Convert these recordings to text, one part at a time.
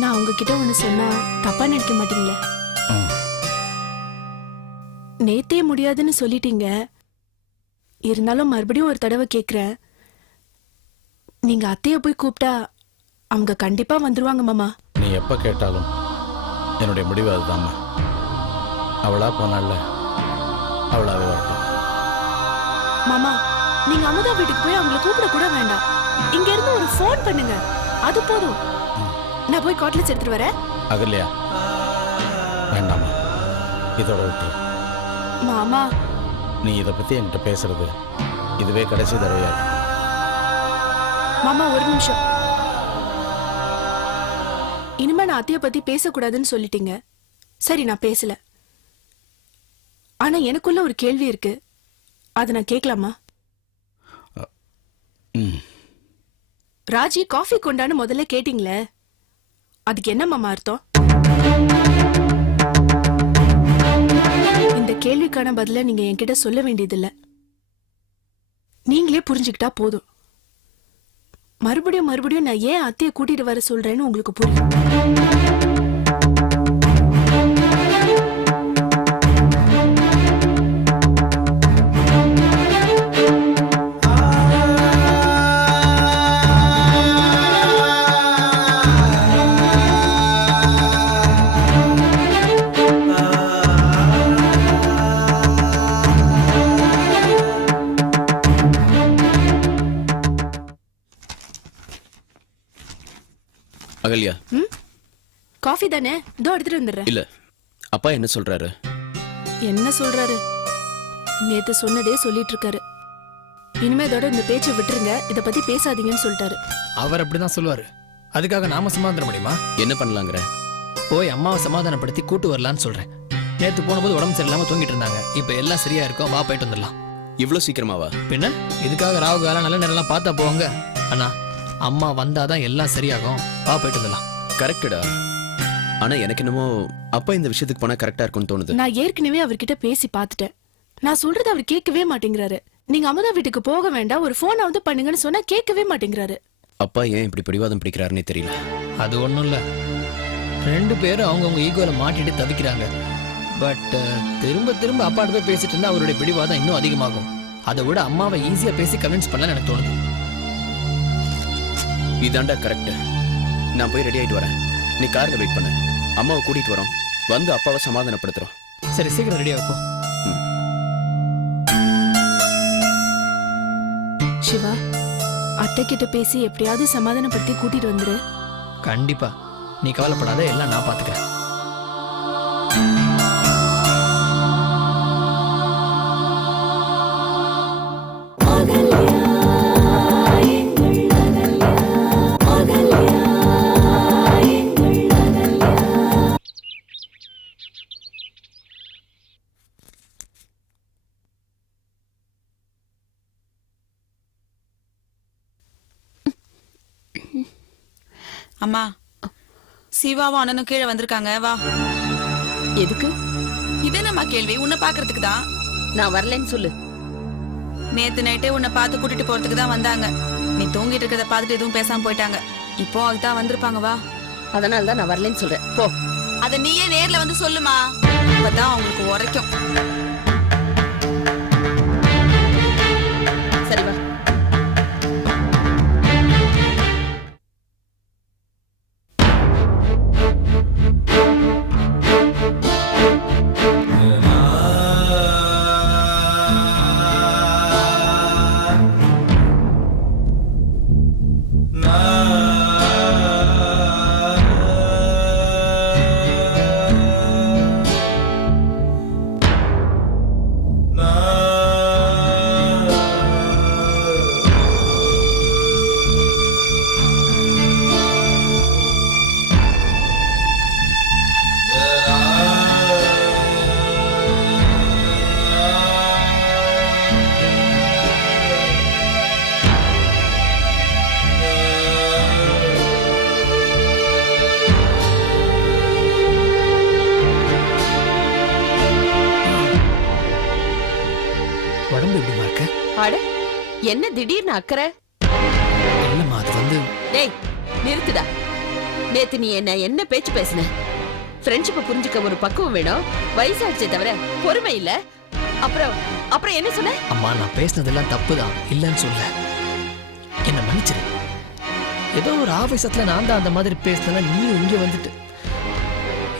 நான் உங்ககிட்ட ஒண்ணு சொன்னா தப்பா நினைக்க மாட்டீங்களே. நேத்தே முடியாதுன்னு சொல்லிட்டீங்க. இருந்தாலும் மறுபடியும் ஒரு தடவை கேக்குறேன். நீங்க அத்தைய போய் கூப்பிட்டா அவங்க கண்டிப்பா வந்துருவாங்க மாமா. நீ எப்போ கேட்டாலும் என்னுடைய முடிவு அதுதாம்மா அவளா போனால அவளாவே வரட்டும் மாமா நீங்க அமுதா வீட்டுக்கு போய் அவங்கள கூப்பிட கூட வேண்டாம். இங்க இருந்து ஒரு ஃபோன் பண்ணுங்க. அது போதும். நான் போய் காட்லெட்ஸ் எடுத்துட்டு வரேன். அகல்யா வேண்டாம்மா. இதோட விட்டு. மாமா. நீ இதை பற்றி என்கிட்ட பேசுறது இதுவே கடைசி தடவையா. மாமா ஒரு நிமிஷம். இனிமே நான் அத்தைய பத்தி பேசக்கூடாதுன்னு சொல்லிட்டீங்க. சரி நான் பேசல. ஆனா எனக்குள்ள ஒரு கேள்வி இருக்கு. அதை நான் கேட்கலாமா? ராஜி காஃபி கொண்டான்னு முதல்ல கேட்டீங்களே. அதுக்கு என்ன மாமா அர்த்தம்? இந்த கேள்விக்கான பதில நீங்க என்கிட்ட சொல்ல வேண்டியதில்லை. நீங்களே புரிஞ்சுக்கிட்டா போதும். மறுபடியும் மறுபடியும் நான் ஏன் அத்தையை கூட்டிட்டு வர சொல்றேன்னு உங்களுக்கு புரியும். அகல்யா ம்? காஃபி தானே? இதோ எடுத்துட்டு வந்துடுறேன். இல்ல. அப்பா என்ன சொல்றாரு? என்ன சொல்றாரு? நேத்து சொன்னதே சொல்லிட்டு இருக்காரு இனிமே இதோட இந்த பேச்சை விட்டுருங்க. இத பத்தி பேசாதீங்கன்னு சொல்லிட்டாரு. அவர் அப்படிதான் சொல்லுவாரு. அதுக்காக நாம சமாதானம் முடியுமா என்ன பண்ணலாங்கிற? போய் அம்மாவை சமாதானப்படுத்தி கூட்டு வரலான்னு சொல்றேன். நேத்து போனபோது உடம்பு சரியில்லாம தூங்கிட்டு இருந்தாங்க. இப்ப எல்லாம் சரியா இருக்கும் வா போயிட்டு வந்துடலாம். இவ்ளோ சீக்கிரமாவா? பின்ன? இதுக்காக ராகு காலம் நல்ல நேரம்லாம் பார்த்தா போவாங்க அண்ணா அம்மா வந்தாதான் எல்லாம் சரியாகும். வா போயிட்டு வந்துடலாம். கரெக்டடா. ஆனா எனக்கு என்னமோ அப்பா இந்த விஷயத்துக்கு போனா கரெக்டா இருக்கும்னு தோணுது. நான் ஏற்கனவே அவர்கிட்ட பேசி பார்த்துட்டேன். நான் சொல்றது அவர் கேட்கவே மாட்டேங்கிறாரு. நீங்க அமுதா வீட்டுக்கு போக வேண்டாம் ஒரு போனாவது பண்ணுங்கன்னு சொன்னா கேட்கவே மாட்டேங்கிறாரு. அப்பா ஏன் இப்படி பிடிவாதம் பிடிக்கிறாருன்னே தெரியல. அது ஒண்ணும் இல்ல. ரெண்டு பேரும் அவங்கவுங்க ஈகோல மாட்டிட்டு தவிக்கிறாங்க. பட் திரும்ப திரும்ப அப்பாட்ட போய் பேசிட்டு இருந்தா அவருடைய பிடிவாதம் இன்னும் அதிகமாகும். அதை விட அம்மாவை ஈஸியா பேசி கன்வின்ஸ் பண்ணலாம் எனக்கு தோணுது. இதாண்டா கரெக்ட் நான் போய் ரெடி ஆயிட்டு வரேன். நீ கார்ல வெயிட் பண்ணு. அம்மாவை கூட்டிட்டு வரோம். வந்து அப்பாவை சமாதானப்படுத்துறோம். சரி சீக்கிரம் ரெடியா வைப்போம். சிவா அத்தை கிட்ட பேசி எப்படியாவது சமாதானப்படுத்தி கூட்டிட்டு வந்துரு. கண்டிப்பா. நீ கவலைப்படாத எல்லாம் நான் பாத்துக்கிறேன். அம்மா. சிவாவும் அண்ணனும் கீழே வந்திருக்காங்க. வா. எதுக்கு? இது என்னம்மா கேள்வி? உன்னை பாக்குறதுக்கு தான். நான் வரலைன்னு சொல்லு. நேத்து நைட்டே உன்னை பார்த்து கூட்டிட்டு போறதுக்கு தான் வந்தாங்க. நீ தூங்கிட்டு இருக்கிறத பார்த்துட்டு எதுவும் பேசாம போயிட்டாங்க. இப்போ அதுதான் வந்திருப்பாங்க வா. அதனால தான் நான் வரலைன்னு சொல்றேன். போ. அத நீயே நேர்ல வந்து சொல்லுமா. அப்பதான் அவங்களுக்கு உரைக்கும். என்ன திடீர்னு அக்கறை? இல்லம்மா அது வந்து டேய் நிறுத்துடா. நேத்து நீ என்ன என்ன பேச்சு பேசுன? ஃப்ரெண்ட்ஷிப்பை புரிஞ்சுக்க ஒரு பக்குவம் வேணும். வயசாச்சே தவிர பொறுமை இல்ல. அப்புறம் அப்புறம் என்ன சொன்ன? அம்மா நான் பேசினதெல்லாம் தப்பு தான் இல்லைன்னு சொல்ல. என்ன மன்னிச்சிரு. ஏதோ ஒரு ஆவேசத்துல நான் தான் அந்த மாதிரி பேசினா நீயும் இங்க வந்துட்டு.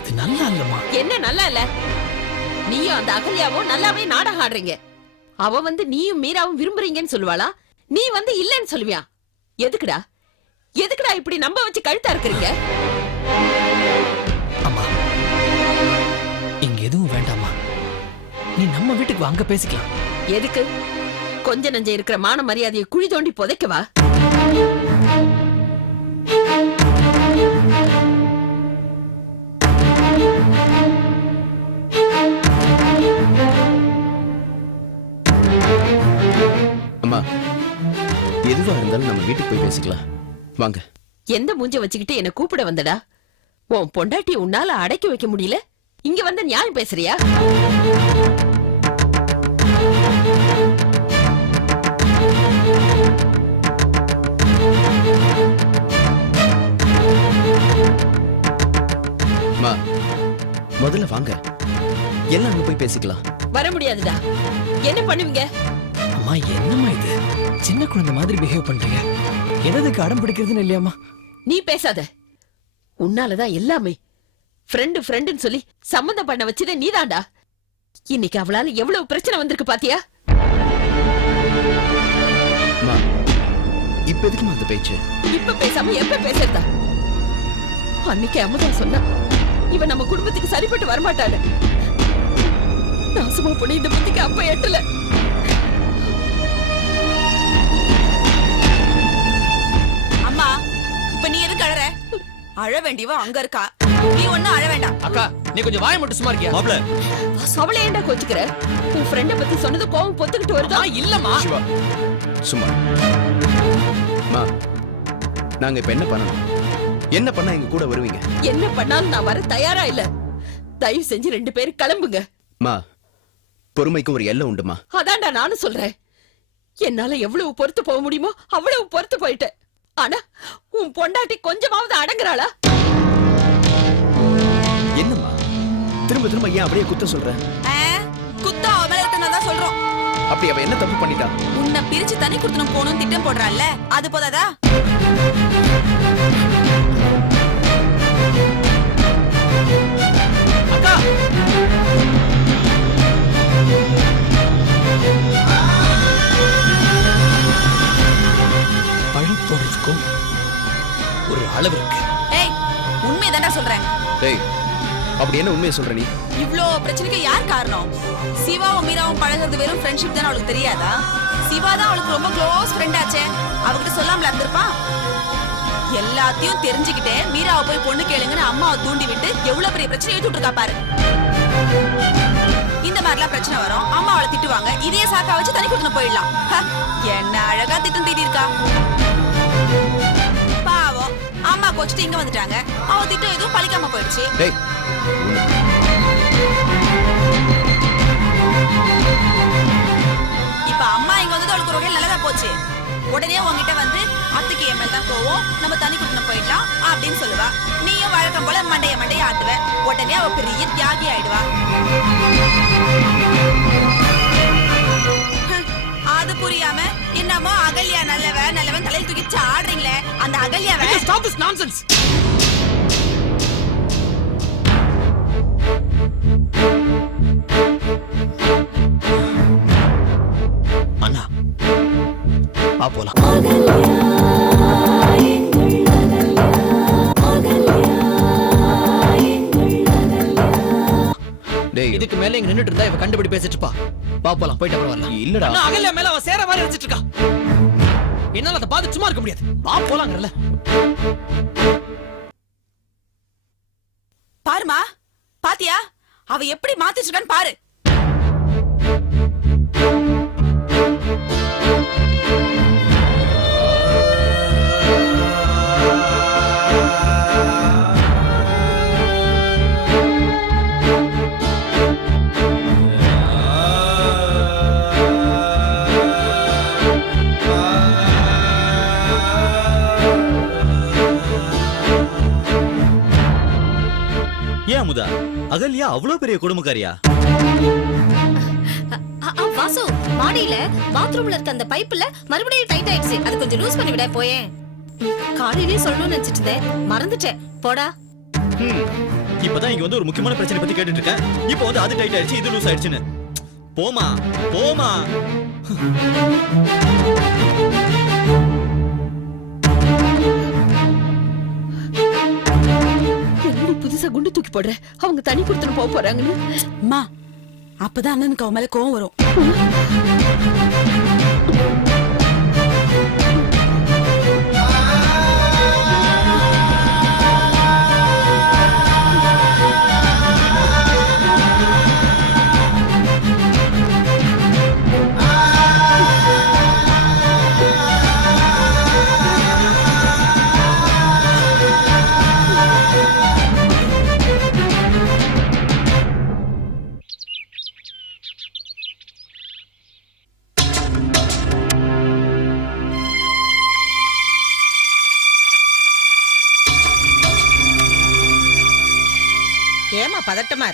இது நல்லா இல்லம்மா. என்ன நல்லா இல்ல? நீயும் அந்த அகல்யாவும் நல்லாவே நாடகம் ஆடுறீங்க. அவ வந்து நீயும் மீராவும் விரும்புறீங்கன்னு சொல்லுவாளா? நீ வந்து இல்லன்னு சொல்லுவியா? எதுக்குடா? எதுக்குடா இப்படி நம்ப வச்சு கழுத்தா இருக்கிறீங்க? அம்மா இங்க எதுவும் வேண்டாம்மா. நீ நம்ம வீட்டுக்கு வா, அங்க பேசிக்கலாம். எதுக்கு? கொஞ்ச நஞ்ச இருக்கிற மான மரியாதையை குழி தோண்டி புதைக்கவா? வீட்டுக்கு போய் பேசிக்கலாம். வாங்க. எந்த மூஞ்ச வச்சுக்கிட்டு என்ன கூப்பிட வந்தடா? உன் பொண்டாட்டி உன்னால அடக்கி வைக்க முடியல? இங்க வந்து நியாயம் பேசுறியா? முதல்ல வாங்க. எல்லாம் அங்க போய் பேசிக்கலாம். வர முடியாதுடா. என்ன பண்ணுவீங்க? அம்மா என்னம்மா இது? சின்ன குழந்தை மாதிரி பிஹேவ் பண்றீங்க. எதுக்கு அடம் பிடிக்கிறதுன்னு இல்லையாம்மா? நீ பேசாத. உன்னாலதான் எல்லாமே. ஃப்ரெண்டு ஃப்ரெண்டுன்னு சொல்லி சம்மந்தம் பண்ண வச்சதே நீதான்டா. இன்னைக்கு அவளால எவ்வளவு பிரச்சனை வந்திருக்கு பாத்தியா? அம்மா இப்ப எதுக்குமா அந்த பேச்சு? இப்ப பேசாம எப்ப பேசுறதா? அன்னைக்கு அமுதா சொன்னா இவன் நம்ம குடும்பத்துக்கு சரிப்பட்டு வரமாட்டாரு நாசமா போன இந்த புத்திக்கு அப்ப எட்டல. இப்ப நீ எதுக்கு அழற? அழ வேண்டியவ அங்க இருக்கா? நீ ஒண்ணும் அழ வேண்டாம். அக்கா நீ கொஞ்சம் வாய மட்டும் சும்மா இருக்கியா? மாப்ள அவளை ஏன்டா கோச்சுக்கிற? உன் ஃப்ரெண்ட பத்தி சொன்னது கோவம் பொத்துக்கிட்டு வருதா? இல்லம்மா. சிவா சும்மா. அம்மா நாங்க இப்ப என்ன பண்ணணும்? என்ன பண்ணா எங்க கூட வருவீங்க? என்ன பண்ணாலும் நான் வர தயாரா இல்ல. தயவு செஞ்சு ரெண்டு பேரும் கிளம்புங்க. அம்மா பொறுமைக்கு ஒரு எல்லை உண்டுமா? அதான்டா நானும் சொல்றேன். என்னால எவ்வளவு பொறுத்து போக முடியுமோ அவ்வளவு பொறுத்து போயிட்டேன். ஆனா உன் பொண்டாட்டி கொஞ்சமாவது அடங்குறாளா? என்னம்மா? திரும்ப திரும்ப ஏன் அப்படியே குத்த சொல்ற? குத்தா அவ மேல இருக்குன்னு தான் சொல்றோம். அப்படி அவ என்ன தப்பு பண்ணிட்டா? உன்னை பிரிச்சு தனி கொடுத்தனும் போகணும் திட்டம் போடுறாள்ல அது போதாதா? அளவு இருக்கு ஏய் உண்மைதான்டா சொல்றேன். டேய் அப்படி என்ன உண்மையை சொல்ற நீ? இவ்ளோ பிரச்சனைக்கு யார் காரணம்? சிவாவும் மீராவும் பழகுறது வெறும் ஃப்ரெண்ட்ஷிப் தான் அவளுக்கு தெரியாதா? சிவா தான் அவளுக்கு ரொம்ப க்ளோஸ் ஃப்ரெண்ட் ஆச்சே. அவகிட்ட சொல்லாமல இருந்திருப்பான் எல்லாத்தையும் தெரிஞ்சுக்கிட்டே மீராவை போய் பொண்ணு கேளுங்கன்னு அம்மாவை தூண்டி விட்டு எவ்வளவு பெரிய பிரச்சனை ஏத்துட்டு இருக்கா பாரு. இந்த மாதிரிலாம் பிரச்சனை வரும். அம்மா அவளை திட்டுவாங்க. இதே சாக்கா வச்சு தனி கொடுத்துன்னு போயிடலாம். ஹ, என்ன அழகா திட்டம் தீட்டி இருக்கா பாவம் அம்மா கோச்சிட்டு இங்க வந்துட்டாங்க. அவ திட்டம் எதுவும் பழிக்காம போயிடுச்சு. டேய். இப்ப அம்மா இங்க வந்தது அவளுக்கு ஒரு வகையில் நல்லதா போச்சு. உடனே உன்கிட்ட வந்து அத்துக்கு என் மேல் தான் கோவம். நம்ம தனி குடும்பம் போயிடலாம் அப்படின்னு சொல்லுவா. நீயும் வழக்கம் போல மண்டைய மண்டைய ஆட்டுவ. உடனே அவ பெரிய தியாகி ஆயிடுவா. அது புரியாம என்னமோ அகல்யா நல்லவ நல்லவன் தலையில் தூக்கிச்சு ஆடுறீங்களே அந்த அகல்யாவை ஸ்டாப் திஸ் நான்சென்ஸ் அண்ணா வா போலாம். இதுக்கு மேல இங்க நின்னுட்டு இருந்தா இவ கண்டுபிடி பேசிட்டு இருப்பா. வா போலாம் போயிட்டு அப்புறம் வரலாம். இல்லடா. அகல்யா மேல அவ சேர மாதிரி அடிச்சிட்டு இருக்கா. என்னால அதை பார்த்து சும்மா இருக்க முடியாது. வா போலாங்கறல. பாருமா பாத்தியா? அவ எப்படி மாத்திச்சிருக்கான்னு பாரு. அகல்யா அவ்வளவு பெரிய குடும்பக்காரியா? வாசு மாடியில பாத்ரூம்ல இருக்க அந்த பைப்புல மறுபடியும் டைட் ஆயிடுச்சு. அது கொஞ்சம் லூஸ் பண்ணி விட போயேன். காலையிலேயே சொல்லணும்னு நினைச்சிட்டு இருந்தேன். மறந்துட்டேன். போடா. இப்பதான் இங்க வந்து ஒரு முக்கியமான பிரச்சனை பத்தி கேட்டுட்டு இருக்கேன். இப்போ வந்து அது டைட் ஆயிடுச்சு இது லூஸ் ஆயிடுச்சுன்னு. போமா போமா புதுசா குண்டு தூக்கி போடுற. அவங்க தனி கொடுத்துட்டு போக போறாங்கன்னு அப்பதான் அண்ணனுக்கு அவன் மேல கோவம் வரும்.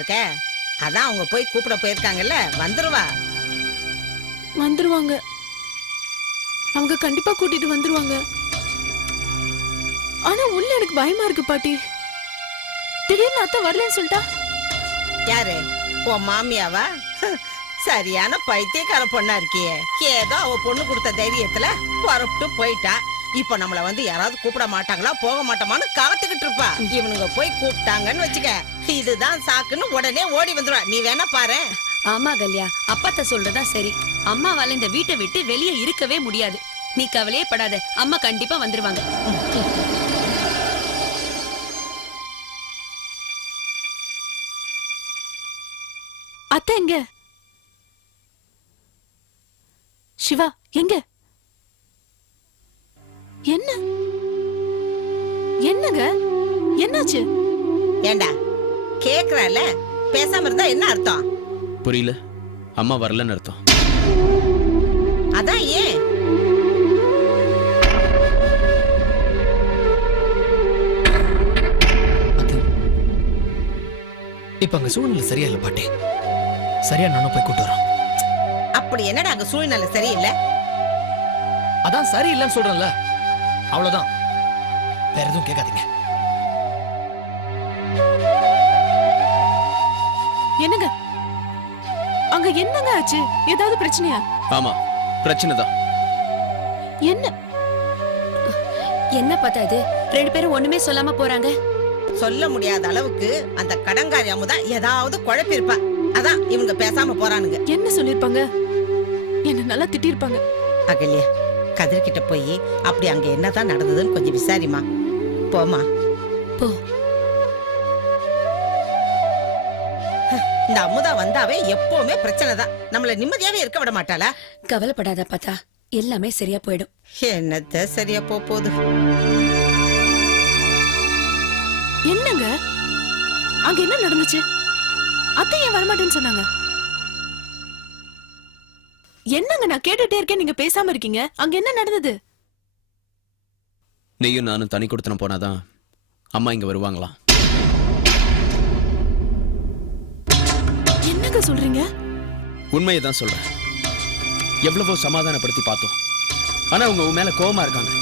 இருக்க? அதான் அவங்க போய் கூப்பிட போயிருக்காங்கல்ல வந்துருவா. வந்துருவாங்க. அவங்க கண்டிப்பா கூட்டிட்டு வந்துருவாங்க. ஆனா உள்ள எனக்கு பயமா இருக்கு பாட்டி. திடீர்னு அத்தை வரலன்னு சொல்லிட்டா? யாரு? உன் மாமியாவா? சரியான பைத்தியக்கார பொண்ணா இருக்கியே. ஏதோ அவ பொண்ணு கொடுத்த தைரியத்துல புறப்பட்டு போயிட்டா. இப்ப நம்மள வந்து யாராவது கூப்பிட மாட்டாங்களா? போக மாட்டோமான்னு காத்துக்கிட்டு இருப்பா. இவனுங்க போய் கூப்பிட்டாங்கன்னு வச்சுக்க இதுதான் சாக்குன்னு உடனே ஓடி வந்துருவா. நீ வேணா பாரு. ஆமா கல்யா அப்பாத்த சொல்றதா சரி. அம்மாவால இந்த வீட்டை விட்டு வெளியே இருக்கவே முடியாது. நீ கவலையே படாத அம்மா கண்டிப்பா வந்துருவாங்க. அத்தை எங்க? சிவா எங்க? என்ன? என்னங்க? என்னாச்சு? ஏண்டா? கேக்குறல? பேசாம இருந்தா என்ன அர்த்தம்? புரியல. அம்மா வரலன்னு அர்த்தம். அதான் ஏன்? அது இப்ப அங்க சூழ்நிலை சரியா இல்ல பாட்டி. சரியா நானும் போய் கூட்டு வரோம். அப்படி என்னடா அங்க சூழ்நிலை சரியில்லை? அதான் சரியில்லைன்னு சொல்றேன்ல. அவ்வளவுதான். வேற எதுவும் கேட்காதீங்க. என்னங்க? அங்க என்னங்க ஆச்சு? ஏதாவது பிரச்சனையா? ஆமா பிரச்சனை தான். என்ன? என்ன பார்த்தா இது? ரெண்டு பேரும் ஒண்ணுமே சொல்லாம போறாங்க. சொல்ல முடியாத அளவுக்கு அந்த கடங்காரி அமுதா ஏதாவது குழப்பிருப்பா அதான் இவங்க பேசாம போறானுங்க. என்ன சொல்லிருப்பாங்க என்ன நல்லா திட்டிருப்பாங்க அகல்யா கதிர்கிட்ட போய் அப்படி அங்க என்னதான் நடந்ததுன்னு கொஞ்சம் விசாரிமா போமா போ. இந்த அமுதா வந்தாவே எப்பவுமே பிரச்சனை தான். நம்மள நிம்மதியாவே இருக்க விட மாட்டாளா? கவலைப்படாத பார்த்தா எல்லாமே சரியா போயிடும். என்னத்த சரியா போ போகுது? என்னங்க? அங்க என்ன நடந்துச்சு? அத்தை ஏன் வரமாட்டேன்னு சொன்னாங்க? என்னங்க நான் கேட்டுட்டே இருக்கேன் நீங்க பேசாம இருக்கீங்க. அங்க என்ன நடந்தது? நீயும் நானும் தனி கொடுத்தனம் போனாதான் அம்மா இங்க வருவாங்களாம் என்னங்க சொல்றீங்க? உண்மையை தான் சொல்றேன். எவ்வளவோ சமாதானப்படுத்தி பார்த்தோம். ஆனா அவங்க உன் மேல கோவமா இருக்காங்க.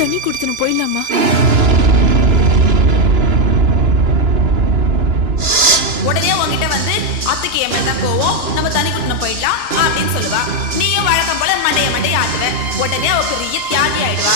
தண்ணி கொடுத்துன்னு போயிடலாமா? உடனே உன்கிட்ட வந்து அத்துக்கு என் தான் போவோம் நம்ம தனி குட்டின போயிடலாம். அப்படின்னு சொல்லுவா. நீயும் வழக்கம் போல மண்டைய மண்டைய ஆட்டுவ. உடனே அவ பெரிய தியாகி ஆயிடுவா.